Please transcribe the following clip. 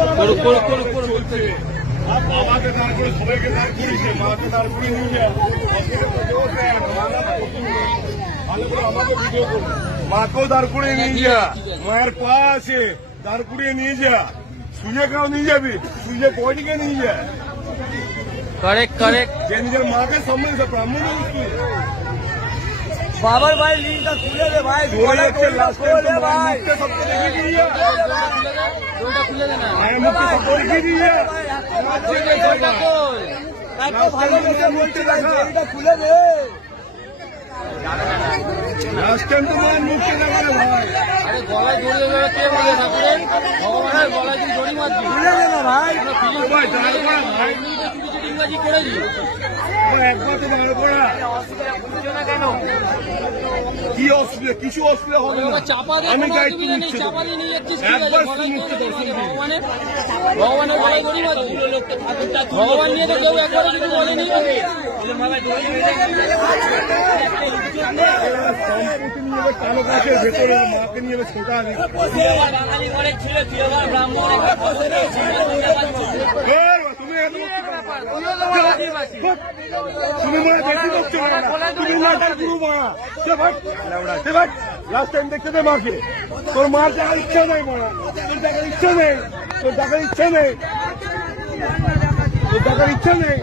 চলছে। বাবাকে দাঁড় করে সবাইকে দাঁড় করিয়েছে, মাকে দাঁড় করিয়ে নিয়ে যায়। ভালো করে আমাকে ভিডিও করুন। মাকেও দাঁড় করিয়ে নিয়ে যা, মায়ের পা আছে দাঁড় করিয়ে নিয়ে যা। সুজে খাও নিয়ে যাবি, সুজে বডিকে নিয়ে যা। Correct correct. যে নিজের মাকে সম্মান ব্রাহ্মণ বাবার ভাই লিঙ্কটা খুলে দে ভাই, খুলে দে ভাই, খুলে দে না। মায়ের মুখে সব দেখিয়ে দিয়ে ভালোবেসে বলতে এটা খুলে দে। লাস্ট টাইম তো মায়ের মুখকে দেখালে ভাই। আরে গলায় দড়ি দেবে কে বলে ঠাকুরের? ভগবানের গলায় তুই দড়ি মারবি? খুলে দে না ভাই। ভাই দাঁড় করা ভাই, ডিঙ্গাজি করেছি একবার তো দাঁড় করা। কি অসুবিধা? কিছু অসুবিধা হবে না, চাপা দিয়ে আমি কোনো দায়িত্ব অসুবিধা নেই, নিচ্ছি। চাপা দিয়ে নিয়ে যাচ্ছিস একবার মুখকে দর্শন দিন। ভগবানের গলায় দড়ি মারবি? ভগবান নিয়ে তো কেউ একবারও কিছু বলেনি। সম্প্রতি নিয়ে যাবে কালো গাছের ভেতরে, মাকে নিয়ে যাবে ছোটা আগে। বাঙালি ঘরে ছিল ব্রাহ্মণ তুমি এত তুমি মনে বেশি করছো না, তুমি নাটার গুরু মা। লাস্ট টাইম দেখতে দে মাকে, তোর মার দেখার ইচ্ছা নেই, মা তোর দেখার ইচ্ছা নেই, তোর দেখার ইচ্ছা নেই, তোর দেখার ইচ্ছা নেই।